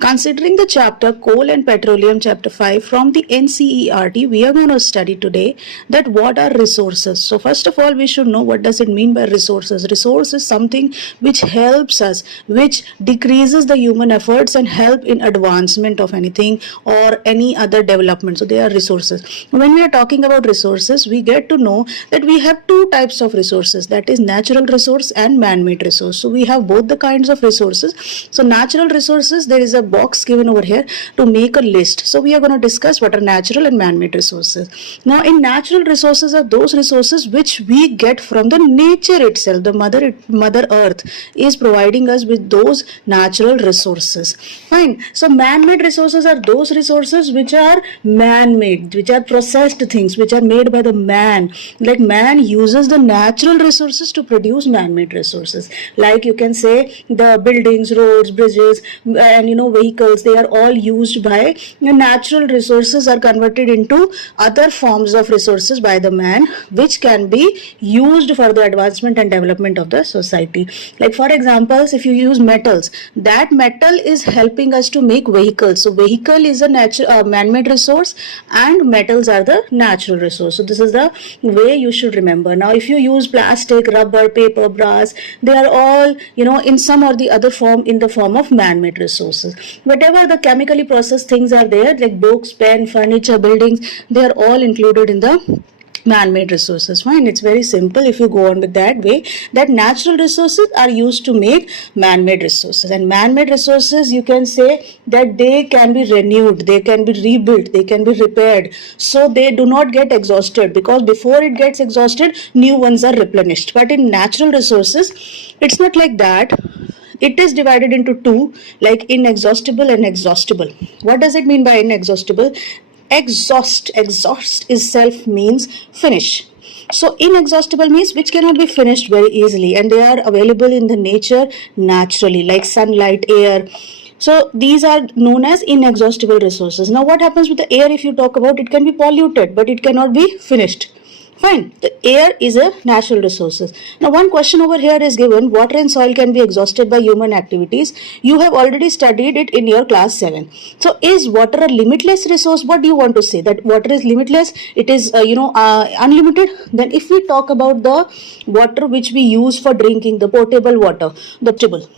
Considering the chapter Coal and Petroleum, chapter 5 from the NCERT, we are going to study today that what are resources. So first of all, we should know what does it mean by resources. Resource is something which helps us, which decreases the human efforts and help in advancement of anything or any other development. So they are resources. When we are talking about resources, we get to know that we have two types of resources, that is natural resource and man-made resource. So we have both the kinds of resources. So natural resources, there is a box given over here to make a list. So we are going to discuss what are natural and man-made resources. Now in natural resources are those resources which we get from the nature itself. The mother earth is providing us with those natural resources. Fine. So man-made resources are those resources which are man-made, which are processed things, which are made by the man. Like man uses the natural resources to produce man-made resources. Like you can say the buildings, roads, bridges, and vehicles, they are all used by natural resources, are converted into other forms of resources by the man, which can be used for the advancement and development of the society. Like for examples, if you use metals, that metal is helping us to make vehicles. So vehicle is a natural man-made resource and metals are the natural resource. So this is the way you should remember. Now if you use plastic, rubber, paper, brass, they are all in some or the other form, in the form of man-made resources. Whatever the chemically processed things are there, like books, pen, furniture, buildings, they are all included in the man-made resources. Fine, it's very simple if you go on with that way, that natural resources are used to make man-made resources, and man-made resources, you can say that they can be renewed, they can be rebuilt, they can be repaired, so they do not get exhausted, because before it gets exhausted, new ones are replenished. But in natural resources, it's not like that. It is divided into two, like inexhaustible and exhaustible. What does it mean by inexhaustible? Exhaust itself means finish. So inexhaustible means which cannot be finished very easily, and they are available in the nature naturally, like sunlight, air. So these are known as inexhaustible resources. Now what happens with the air? If you talk about, it can be polluted, but it cannot be finished. Fine, the air is a natural resources. Now one question over here is given, water and soil can be exhausted by human activities. You have already studied it in your class 7. So is water a limitless resource? What do you want to say? That water is limitless? It is unlimited? Then if we talk about the water which we use for drinking, the potable water, the potable,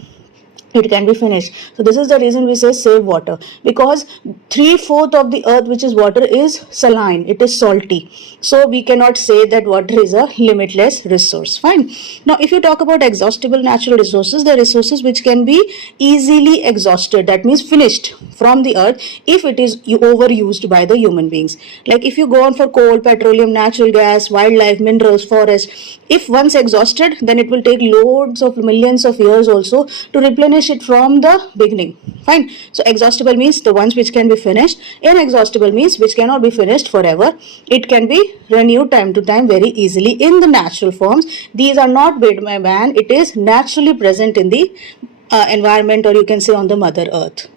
it can be finished. So this is the reason we say save water, because 3/4 of the earth, which is water, is saline, it is salty. So we cannot say that water is a limitless resource. Fine. Now if you talk about exhaustible natural resources, the resources which can be easily exhausted, that means finished from the earth if it is overused by the human beings. Like if you go on for coal, petroleum, natural gas, wildlife, minerals, forest, if once exhausted, then it will take loads of millions of years also to replenish it from the beginning. Fine. So exhaustible means the ones which can be finished. Inexhaustible means which cannot be finished forever. It can be renewed time to time very easily in the natural forms. These are not made by man. It is naturally present in the environment, or you can say on the mother earth.